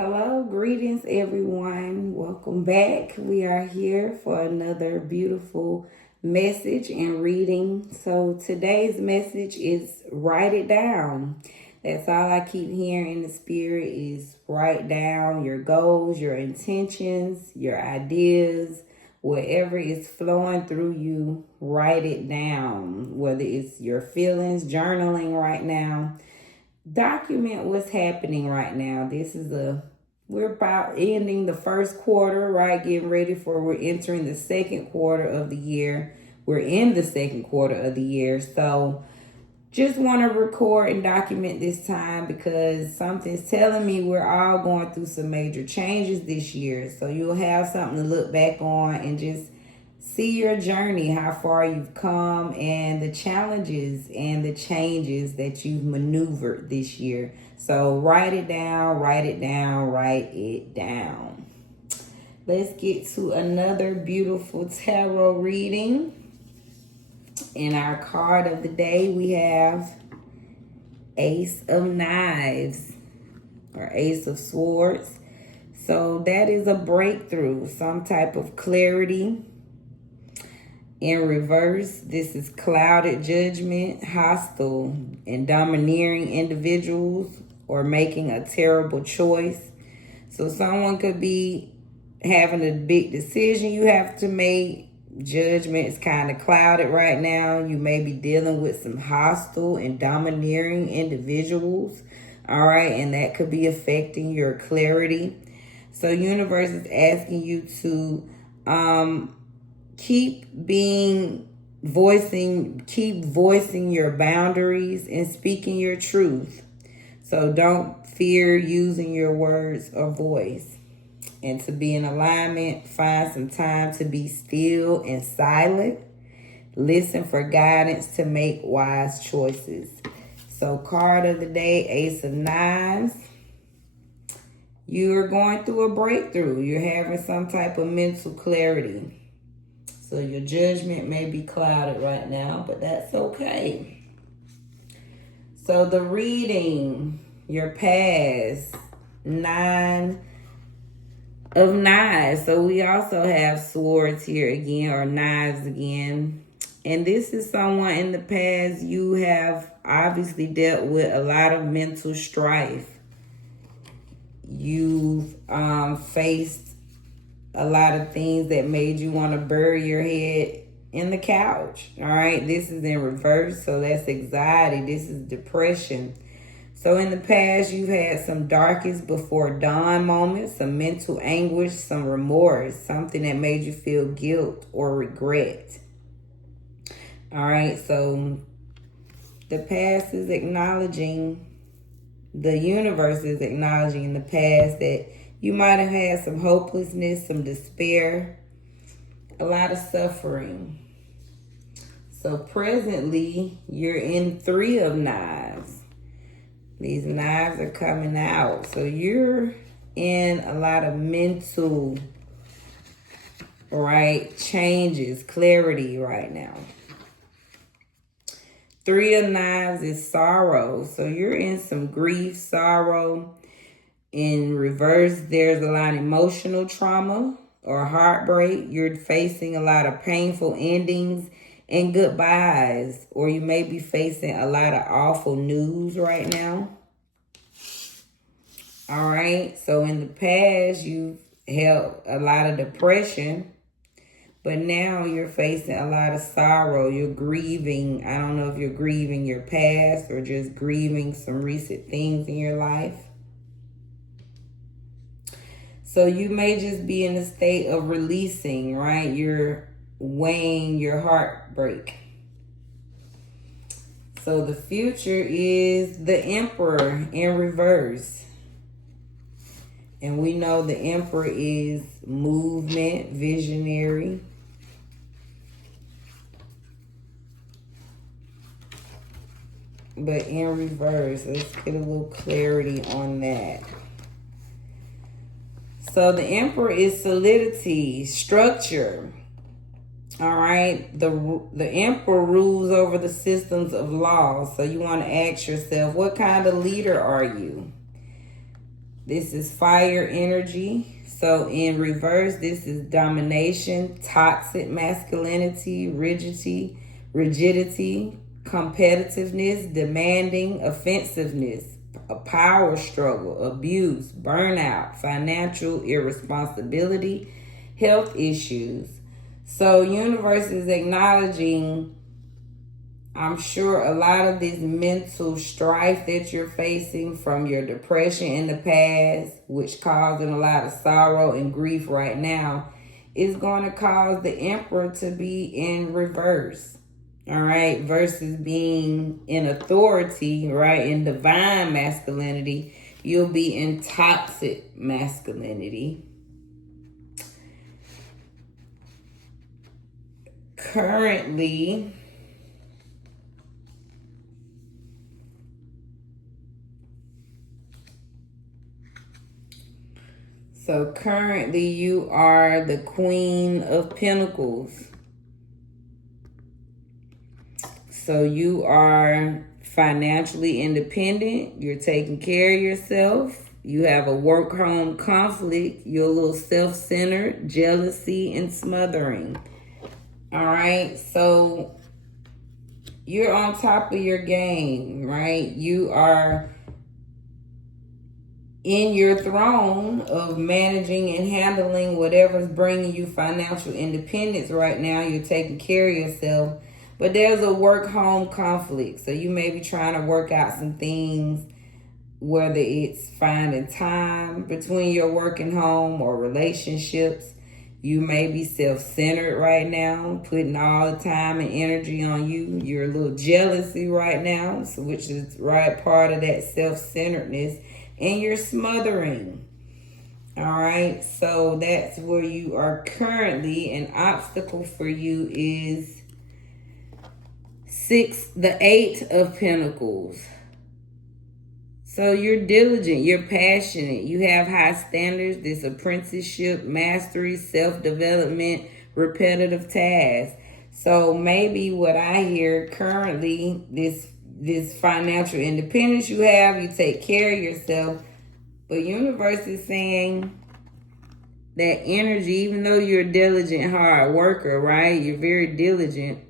Hello, greetings everyone. Welcome back. We are here for another beautiful message and reading. So today's message is write it down. That's all I keep hearing in the spirit is write down your goals, your intentions, your ideas, whatever is flowing through you, write it down. Whether it's your feelings, journaling right now, document what's happening right now. We're about ending the first quarter, right? Getting ready for we're entering the second quarter of the year. We're in the second quarter of the year. So just want to record and document this time because something's telling me we're all going through some major changes this year. So you'll have something to look back on and just see your journey, how far you've come, and the challenges and the changes that you've maneuvered this year. So write it down, write it down, write it down. Let's get to another beautiful tarot reading. In our card of the day, we have Ace of Knives or Ace of Swords. So that is a breakthrough, some type of clarity. In reverse, this is clouded judgment, hostile and domineering individuals, or making a terrible choice. So someone could be having a big decision you have to make. Judgment is kind of clouded right now. You may be dealing with some hostile and domineering individuals. All right, and that could be affecting your clarity. So universe is asking you to keep voicing your boundaries and speaking your truth. So don't fear using your words or voice. And to be in alignment, find some time to be still and silent. Listen for guidance to make wise choices. So card of the day, Ace of Knives. You're going through a breakthrough. You're having some type of mental clarity. So your judgment may be clouded right now, but that's okay. So the reading, your past, 9 of Knives. So we also have swords here again, or knives again. And this is someone in the past you have obviously dealt with a lot of mental strife. You've faced a lot of things that made you want to bury your head in the couch. All right, this is in reverse, so that's anxiety. This is depression. So in the past, you've had some darkest before dawn moments, some mental anguish, some remorse, something that made you feel guilt or regret. All right, so the past is acknowledging, the universe is acknowledging in the past that you might have had some hopelessness, some despair, a lot of suffering. So presently, you're in 3 of Knives. These knives are coming out. So you're in a lot of mental, right, changes, clarity right now. 3 of Knives is sorrow. So you're in some grief, sorrow. In reverse, there's a lot of emotional trauma or heartbreak. You're facing a lot of painful endings and goodbyes, or you may be facing a lot of awful news right now. All right, so in the past, you've held a lot of depression, but now you're facing a lot of sorrow. You're grieving. I don't know if you're grieving your past or just grieving some recent things in your life. So you may just be in a state of releasing, right? You're weighing your heartbreak. So the future is the Emperor in reverse. And we know the Emperor is movement, visionary. But in reverse, let's get a little clarity on that. So the Emperor is solidity, structure. All right, the Emperor rules over the systems of law. So you want to ask yourself, what kind of leader are you? This is fire energy. So in reverse, this is domination, toxic masculinity, rigidity, competitiveness, demanding, offensiveness, a power struggle, abuse, burnout, financial irresponsibility, health issues. So universe is acknowledging, I'm sure, a lot of this mental strife that you're facing from your depression in the past, which causing a lot of sorrow and grief right now, is going to cause the Emperor to be in reverse. All right, versus being in authority, right, in divine masculinity, you'll be in toxic masculinity. Currently, you are the Queen of Pentacles. So you are financially independent. You're taking care of yourself. You have a work-home conflict. You're a little self-centered, jealousy, and smothering. All right. So you're on top of your game, right? You are in your throne of managing and handling whatever's bringing you financial independence right now. You're taking care of yourself. But there's a work-home conflict. So you may be trying to work out some things, whether it's finding time between your work and home or relationships. You may be self-centered right now, putting all the time and energy on you. You're a little jealousy right now, which is right part of that self-centeredness. And you're smothering. All right. So that's where you are currently. An obstacle for you is the 8 of Pentacles. So you're diligent, you're passionate, you have high standards, this apprenticeship, mastery, self-development, repetitive tasks. So maybe what I hear currently, this financial independence you have, you take care of yourself, but universe is saying that energy, even though you're a diligent, hard worker, right? You're very diligent.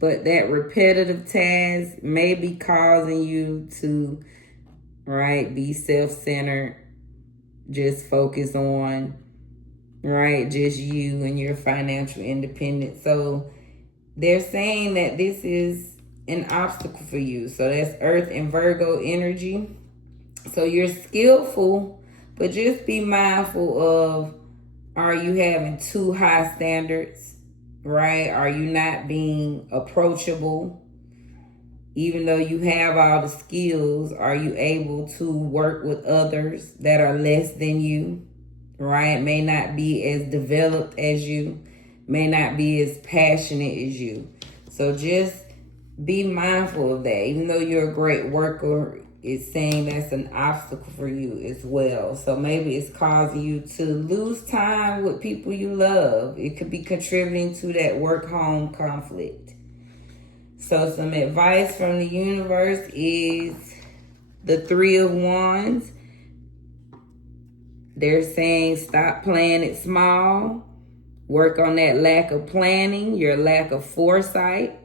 But that repetitive task may be causing you to, right, be self-centered, just focus on, right, just you and your financial independence. So they're saying that this is an obstacle for you. So that's Earth and Virgo energy. So you're skillful, but just be mindful of, are you having too high standards? Right? Are you not being approachable? Even though you have all the skills, are you able to work with others that are less than you? Right? May not be as developed as you, may not be as passionate as you. So just be mindful of that. Even though you're a great worker, it's saying that's an obstacle for you as well. So maybe it's causing you to lose time with people you love. It could be contributing to that work-home conflict. So some advice from the universe is the 3 of Wands. They're saying stop playing it small. Work on that lack of planning, your lack of foresight,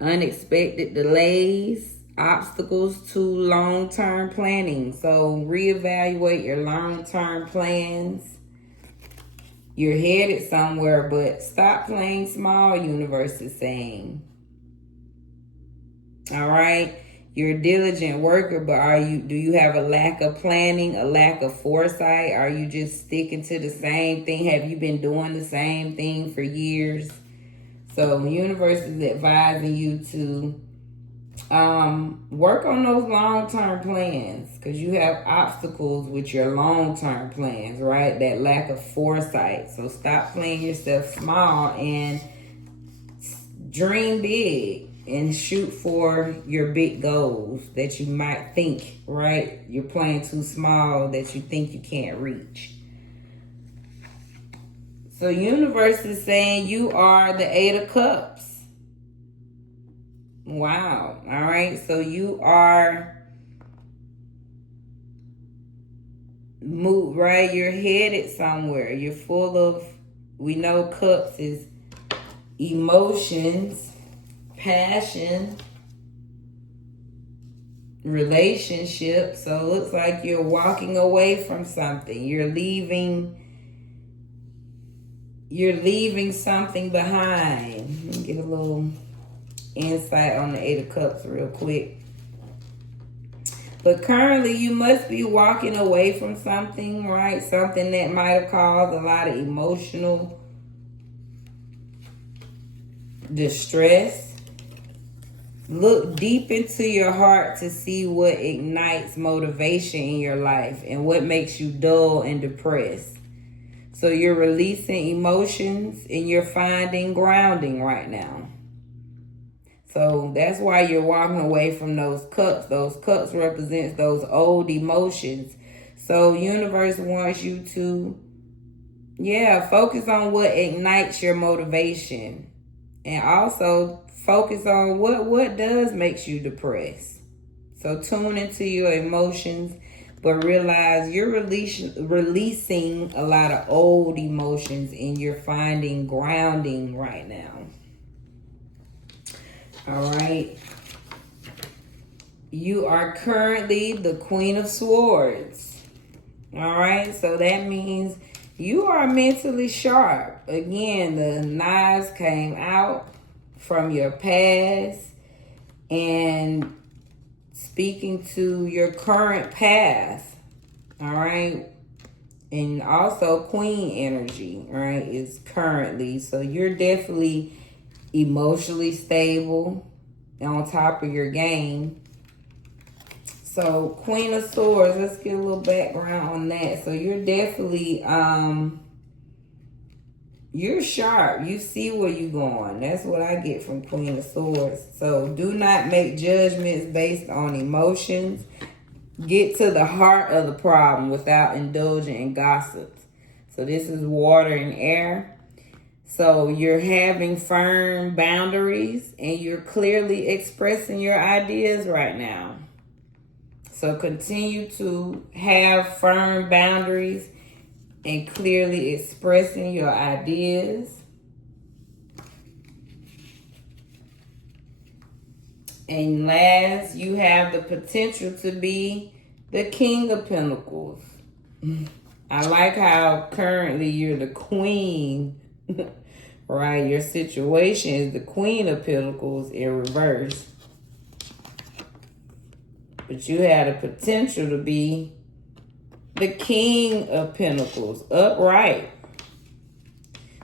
unexpected delays, obstacles to long-term planning. So reevaluate your long-term plans. You're headed somewhere, but stop playing small, universe is saying. All right. You're a diligent worker, but do you have a lack of planning, a lack of foresight? Are you just sticking to the same thing? Have you been doing the same thing for years? So the universe is advising you to work on those long-term plans, because you have obstacles with your long-term plans, right? That lack of foresight. So stop playing yourself small and dream big and shoot for your big goals that you might think, right, you're playing too small, that you think you can't reach. So universe is saying you are the 8 of Cups. Wow. All right. So you are move, right? You're headed somewhere. You're full of, we know cups is emotions, passion, relationship. So it looks like you're walking away from something. You're leaving something behind. Let me get a little insight on the Eight of Cups real quick. But currently you must be walking away from something, right? Something that might have caused a lot of emotional distress. Look deep into your heart to see what ignites motivation in your life and what makes you dull and depressed. So you're releasing emotions and you're finding grounding right now. So that's why you're walking away from those cups. Those cups represents those old emotions. So universe wants you to, focus on what ignites your motivation. And also focus on what does makes you depressed. So tune into your emotions, but realize you're releasing a lot of old emotions and you're finding grounding right now. All right. You are currently the Queen of Swords. All right. So that means you are mentally sharp. Again, the knives came out from your past and speaking to your current path. All right. And also Queen energy, right, is currently. So you're definitely emotionally stable, on top of your game. So Queen of Swords, let's get a little background on that. So you're definitely, you're sharp. You see where you're going. That's what I get from Queen of Swords. So do not make judgments based on emotions. Get to the heart of the problem without indulging in gossip. So this is water and air. So you're having firm boundaries and you're clearly expressing your ideas right now. So continue to have firm boundaries and clearly expressing your ideas. And last, you have the potential to be the King of Pentacles. I like how currently you're the Queen. Right, your situation is the Queen of Pentacles in reverse. But you had a potential to be the King of Pentacles, upright.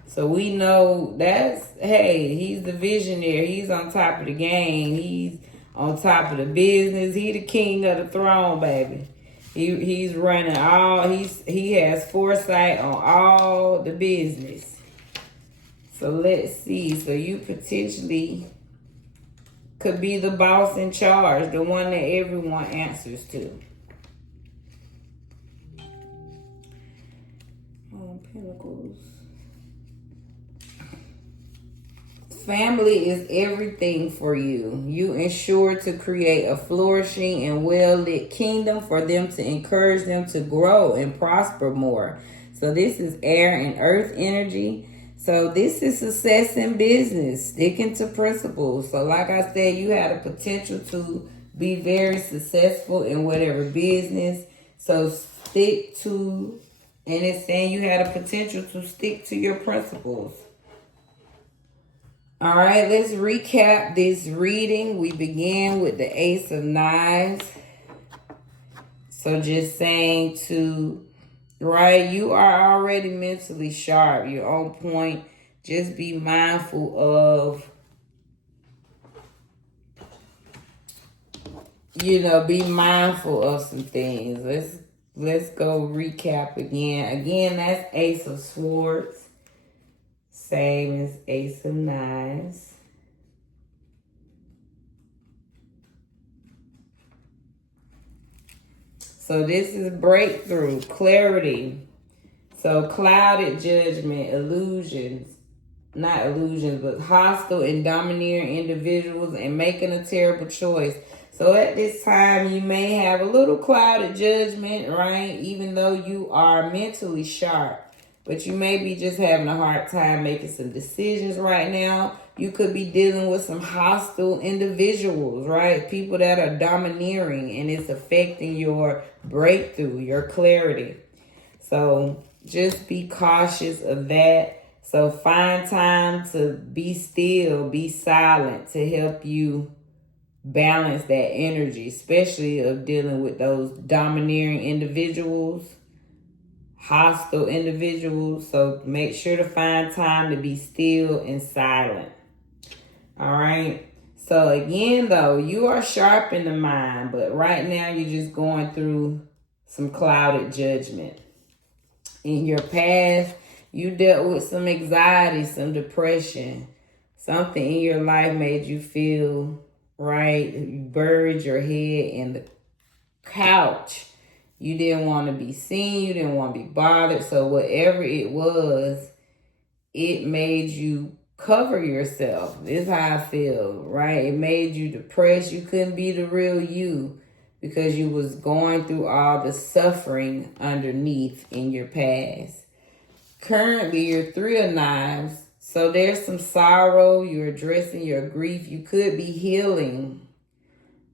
So we know that's, hey, he's the visionary. He's on top of the game. He's on top of the business. He the king of the throne, baby. He's running all, he has foresight on all the business. So let's see. So you potentially could be the boss in charge, the one that everyone answers to. Pentacles. Family is everything for you. You ensure to create a flourishing and well-lit kingdom for them to encourage them to grow and prosper more. So this is air and earth energy. So this is success in business, sticking to principles. So like I said, you had a potential to be very successful in whatever business. So stick to, and it's saying you had a potential to stick to your principles. All right, let's recap this reading. We began with the Ace of Knives. So just saying to, right, you are already mentally sharp. You're on point. Just be mindful of, be mindful of some things. Let's go recap again. Again, that's Ace of Swords. Same as Ace of Knives. So this is breakthrough, clarity. So clouded judgment, illusions. Not illusions, but hostile and domineering individuals and making a terrible choice. So at this time, you may have a little clouded judgment, right? Even though you are mentally sharp, but you may be just having a hard time making some decisions right now. You could be dealing with some hostile individuals, right? People that are domineering, and it's affecting your breakthrough, your clarity. So just be cautious of that. So find time to be still, be silent, to help you balance that energy, especially of dealing with those domineering individuals, hostile individuals. So make sure to find time to be still and silent. All right. So again, though, you are sharp in the mind, but right now you're just going through some clouded judgment. In your past, you dealt with some anxiety, some depression. Something in your life made you feel, right? You buried your head in the couch. You didn't want to be seen. You didn't want to be bothered. So whatever it was, it made you cover yourself. This is how I feel, right? It made you depressed. You couldn't be the real you because you was going through all the suffering underneath in your past. Currently, you're 3 of Knives. So there's some sorrow. You're addressing your grief. You could be healing.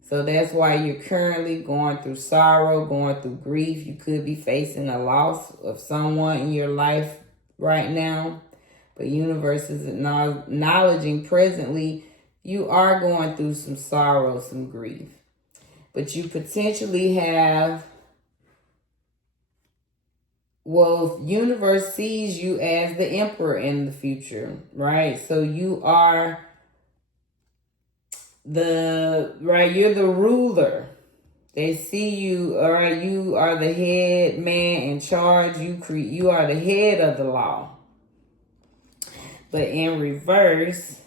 So that's why you're currently going through sorrow, going through grief. You could be facing a loss of someone in your life right now. But universe is acknowledging presently you are going through some sorrow, some grief. But you potentially have, well, universe sees you as the emperor in the future, right? So you are you're the ruler. They see you, all right, you are the head man in charge. You are the head of the law. But in reverse,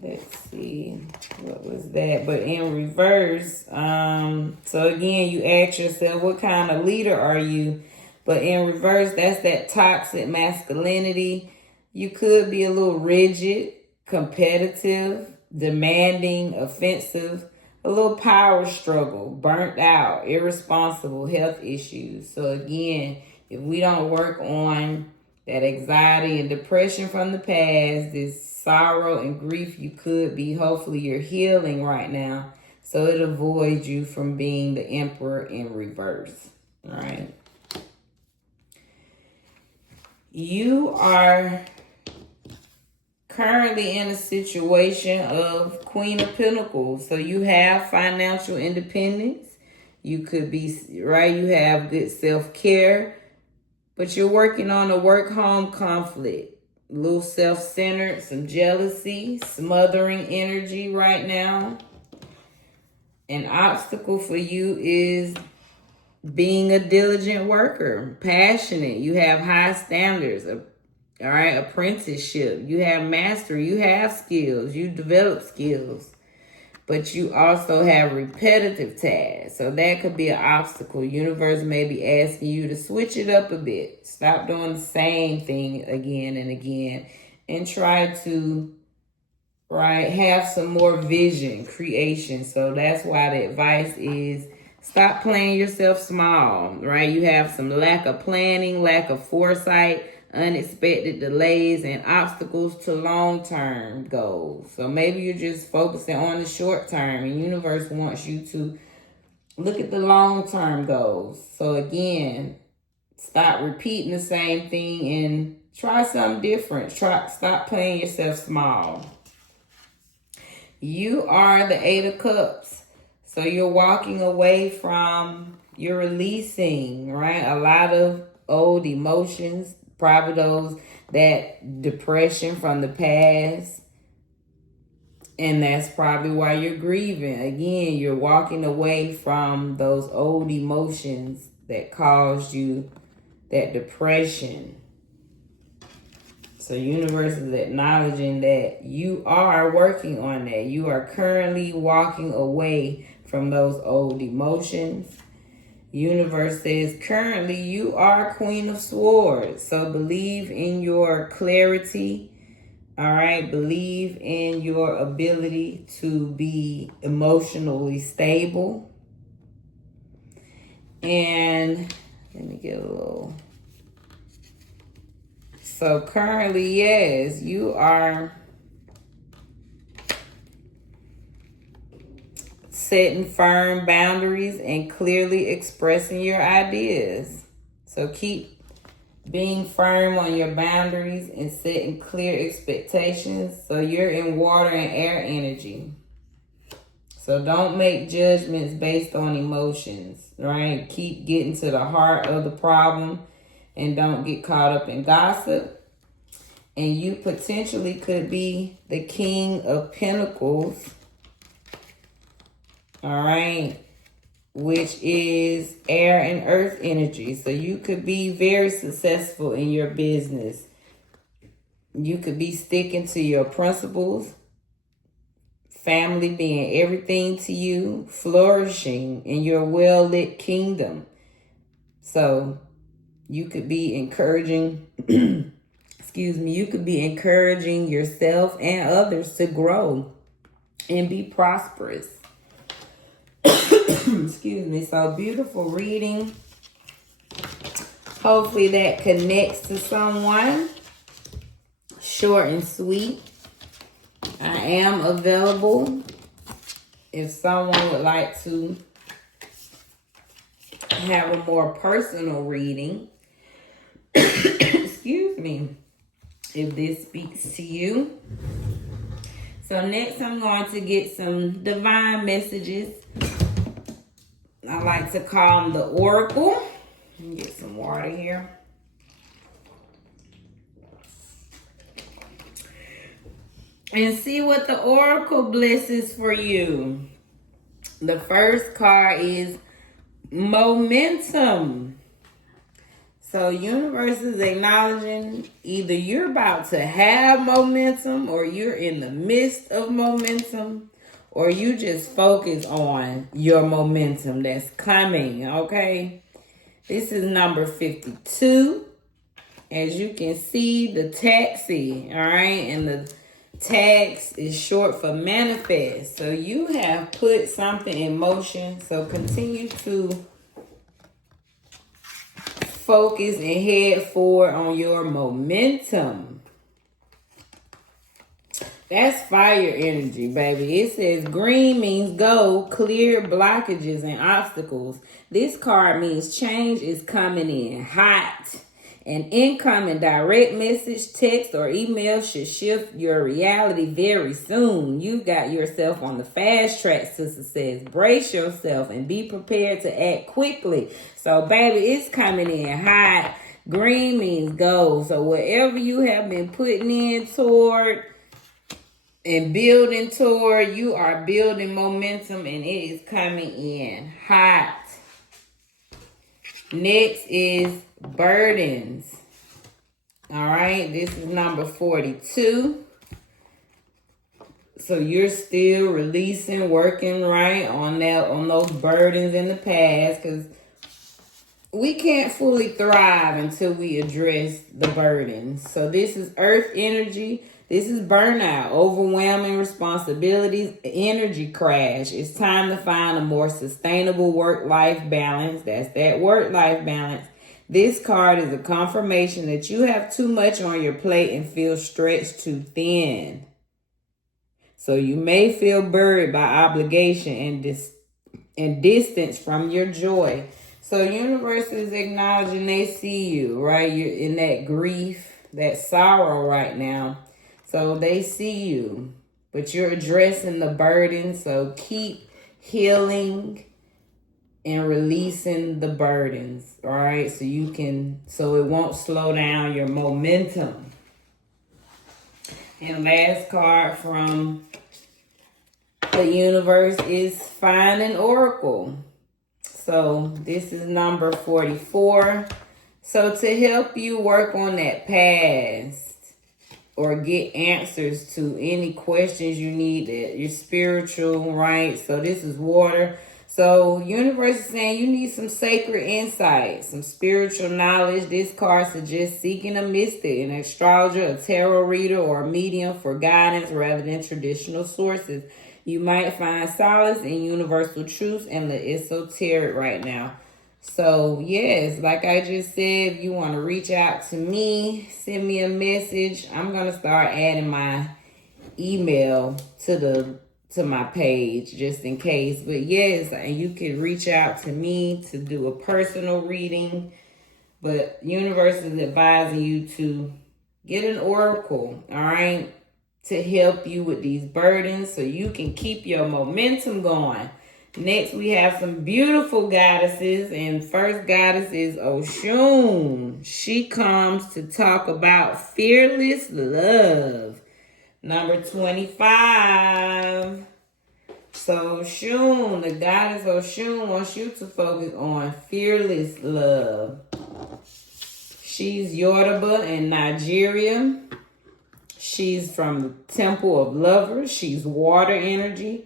let's see, what was that? But in reverse, so again, you ask yourself, what kind of leader are you? But in reverse, that's that toxic masculinity. You could be a little rigid, competitive, demanding, offensive, a little power struggle, burnt out, irresponsible, health issues. So again, if we don't work on that anxiety and depression from the past, this sorrow and grief you could be, hopefully you're healing right now, so it avoids you from being the emperor in reverse. All right. You are currently in a situation of Queen of Pentacles. So you have financial independence. You could be, right, you have good self-care, but you're working on a work-home conflict. A little self-centered, some jealousy, smothering energy right now. An obstacle for you is being a diligent worker, passionate. You have high standards, all right, apprenticeship. You have mastery. You have skills. You develop skills. But you also have repetitive tasks. So that could be an obstacle. Universe may be asking you to switch it up a bit. Stop doing the same thing again and again. And try to, right, have some more vision, creation. So that's why the advice is stop playing yourself small, right? You have some lack of planning, lack of foresight, unexpected delays, and obstacles to long-term goals. So maybe you're just focusing on the short term, and universe wants you to look at the long-term goals. So again, stop repeating the same thing and try something different. Stop playing yourself small. You are the 8 of Cups. So you're walking away from, you're releasing, right, a lot of old emotions, probably those, that depression from the past. And that's probably why you're grieving. Again, you're walking away from those old emotions that caused you that depression. So universe is acknowledging that you are working on that. You are currently walking away from those old emotions. Universe says currently you are Queen of Swords. So believe in your clarity, All right, believe in your ability to be emotionally stable. And let me get a little. So currently, yes, you are setting firm boundaries and clearly expressing your ideas. So keep being firm on your boundaries and setting clear expectations. So you're in water and air energy. So don't make judgments based on emotions, right? Keep getting to the heart of the problem and don't get caught up in gossip. And you potentially could be the King of Pentacles, all right, which is air and earth energy. So you could be very successful in your business. You could be sticking to your principles, family being everything to you, flourishing in your well-lit kingdom. So you could be encouraging, you could be encouraging yourself and others to grow and be prosperous. Excuse me. So beautiful reading. Hopefully that connects to someone. Short and sweet. I am available if someone would like to have a more personal reading. Excuse me. If this speaks to you. So next I'm going to get some divine messages. I like to call them the Oracle. Let me get some water here. And see what the Oracle blesses for you. The first card is momentum. So universe is acknowledging either you're about to have momentum or you're in the midst of momentum or you just focus on your momentum that's coming, okay? This is number 52. As you can see, the taxi, all right? And the tax is short for manifest. So you have put something in motion. So continue to focus and head forward on your momentum. That's fire energy, baby. It says green means go, clear blockages and obstacles. This card means change is coming in hot. An incoming direct message, text, or email should shift your reality very soon. You've got yourself on the fast track to success. Brace yourself and be prepared to act quickly. So, baby, it's coming in hot. Green means go. So, whatever you have been putting in toward and building toward, you are building momentum and it is coming in hot. Next is burdens. All right, this is number 42. So you're still releasing, working right on those burdens in the past, because we can't fully thrive until we address the burdens. So this is earth energy. This is burnout, overwhelming responsibilities, energy crash. It's time to find a more sustainable work-life balance. That's that work-life balance. This card is a confirmation that you have too much on your plate and feel stretched too thin. So you may feel buried by obligation and distance from your joy. So universe is acknowledging they see you, right? You're in that grief, that sorrow right now. So they see you, but you're addressing the burden. So keep healing and releasing the burdens, all right? So it won't slow down your momentum. And last card from the universe is find an oracle. So this is number 44. So to help you work on that past or get answers to any questions you need, that you're spiritual, right? So this is water. So universe is saying you need some sacred insight, some spiritual knowledge. This card suggests seeking a mystic, an astrologer, a tarot reader, or a medium for guidance rather than traditional sources. You might find solace in universal truths and the esoteric right now. So yes, like I just said, if you want to reach out to me, send me a message. I'm going to start adding my email to my page just in case. But yes, and you can reach out to me to do a personal reading. But universe is advising you to get an oracle, all right, to help you with these burdens so you can keep your momentum going. Next, we have some beautiful goddesses, and first goddess is Oshun. She comes to talk about fearless love. Number 25. So Oshun, the goddess Oshun, wants you to focus on fearless love. She's Yoruba in Nigeria. She's from the Temple of Lovers. She's water energy.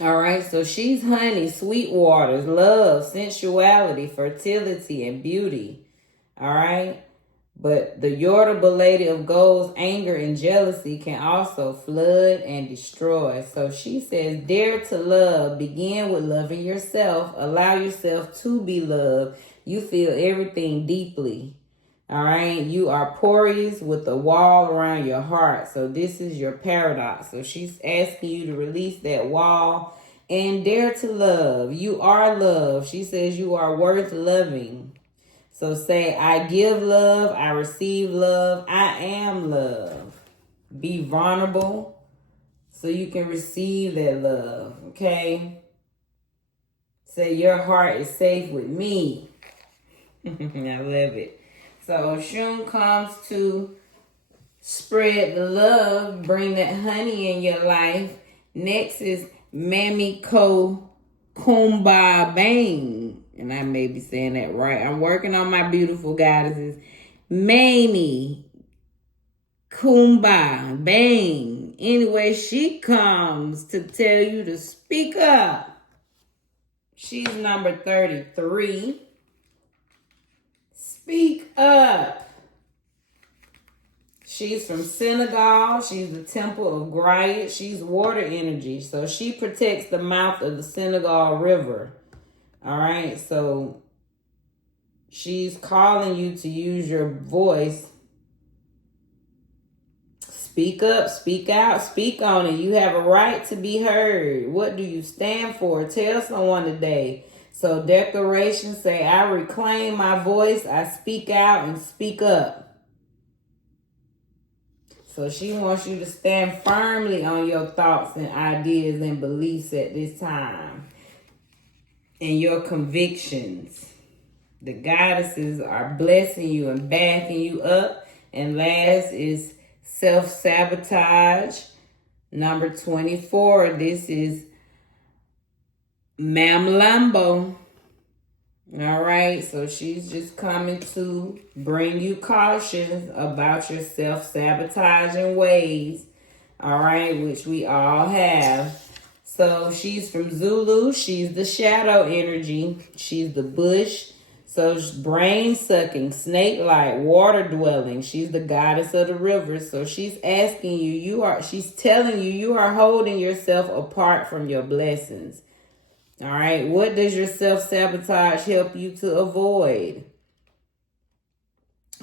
All right, so she's honey, sweet waters, love, sensuality, fertility, and beauty. All right. But the Yoruba Lady of Gold's anger and jealousy can also flood and destroy. So she says, dare to love. Begin with loving yourself. Allow yourself to be loved. You feel everything deeply. All right. You are porous with a wall around your heart. So this is your paradox. So she's asking you to release that wall and dare to love. You are love. She says you are worth loving. So say, I give love, I receive love, I am love. Be vulnerable so you can receive that love, okay? Say, your heart is safe with me. I love it. So Oshun comes to spread the love, bring that honey in your life. Next is Mami Ko Kumba Bang. And I may be saying that right. I'm working on my beautiful goddesses. Mamie Kumba Bang. Anyway, she comes to tell you to speak up. She's number 33. Speak up. She's from Senegal. She's the Temple of Griot. She's water energy. So she protects the mouth of the Senegal River. All right, so she's calling you to use your voice. Speak up, speak out, speak on it. You have a right to be heard. What do you stand for? Tell someone today. So declarations say, I reclaim my voice, I speak out and speak up. So she wants you to stand firmly on your thoughts and ideas and beliefs at this time. And your convictions. The goddesses are blessing you and backing you up. And last is self-sabotage. Number 24. This is Mam Lambo. All right. So she's just coming to bring you caution about your self-sabotaging ways. All right. Which we all have. So she's from Zulu. She's the shadow energy. She's the bush. So brain sucking, snake like, water dwelling. She's the goddess of the river. So she's asking you, she's telling you are holding yourself apart from your blessings. All right. What does your self-sabotage help you to avoid?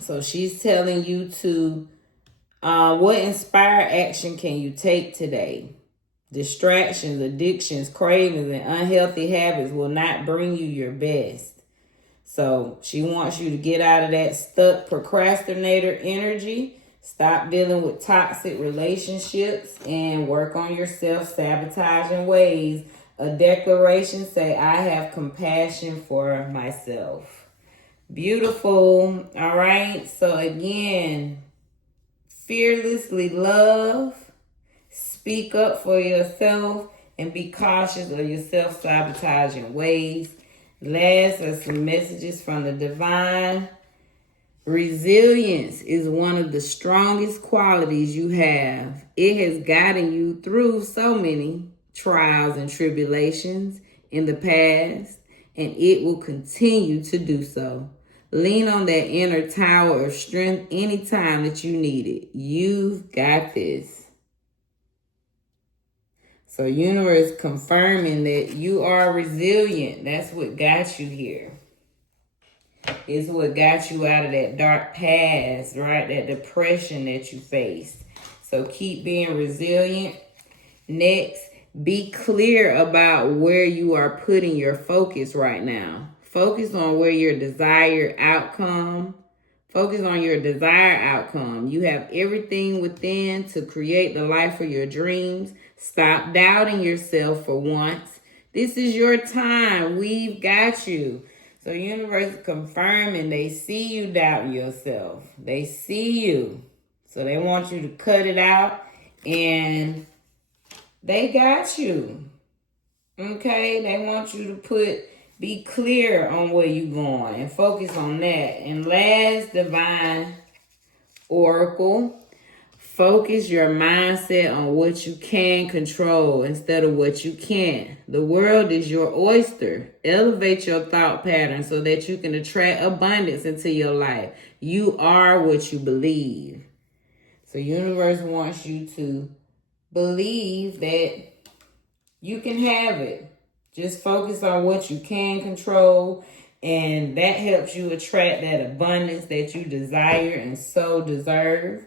So she's telling you to, what inspired action can you take today? Distractions, addictions, cravings, and unhealthy habits will not bring you your best. So she wants you to get out of that stuck procrastinator energy. Stop dealing with toxic relationships and work on your self-sabotaging ways. A declaration say, I have compassion for myself. Beautiful. All right. So again, fearlessly love. Speak up for yourself and be cautious of your self-sabotaging ways. Last are some messages from the divine. Resilience is one of the strongest qualities you have. It has gotten you through so many trials and tribulations. in the past, and it will continue to do so. Lean on that inner tower of strength anytime that you need it. You've got this. So universe confirming that you are resilient. That's what got you here. It's what got you out of that dark past, right? That depression that you faced. So keep being resilient. Next, be clear about where you are putting your focus right now. Focus on where your desired outcome. Focus on your desired outcome. You have everything within to create the life of your dreams. Stop doubting yourself for once. This is your time. We've got you. So universe is confirming they see you doubting yourself. They see you. So they want you to cut it out, and they got you. Okay? They want you to be clear on where you're going and focus on that. And last, divine oracle. Focus your mindset on what you can control instead of what you can't. The world is your oyster. Elevate your thought pattern so that you can attract abundance into your life. You are what you believe. So universe wants you to believe that you can have it. Just focus on what you can control, and that helps you attract that abundance that you desire and so deserve.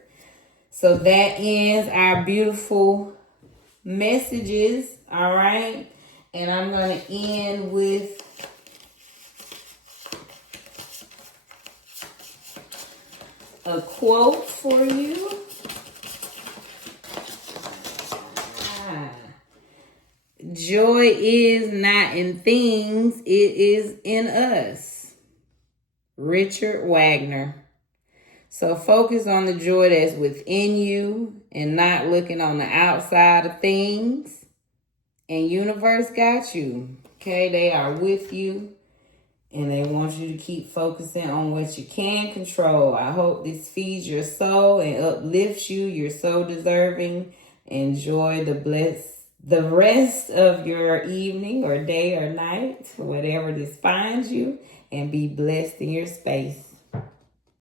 So that ends our beautiful messages, all right? And I'm going to end with a quote for you. Joy is not in things, it is in us. Richard Wagner. So focus on the joy that's within you and not looking on the outside of things. And universe got you. Okay, they are with you. And they want you to keep focusing on what you can control. I hope this feeds your soul and uplifts you. You're so deserving. Enjoy the rest of your evening or day or night, whatever this finds you. And be blessed in your space.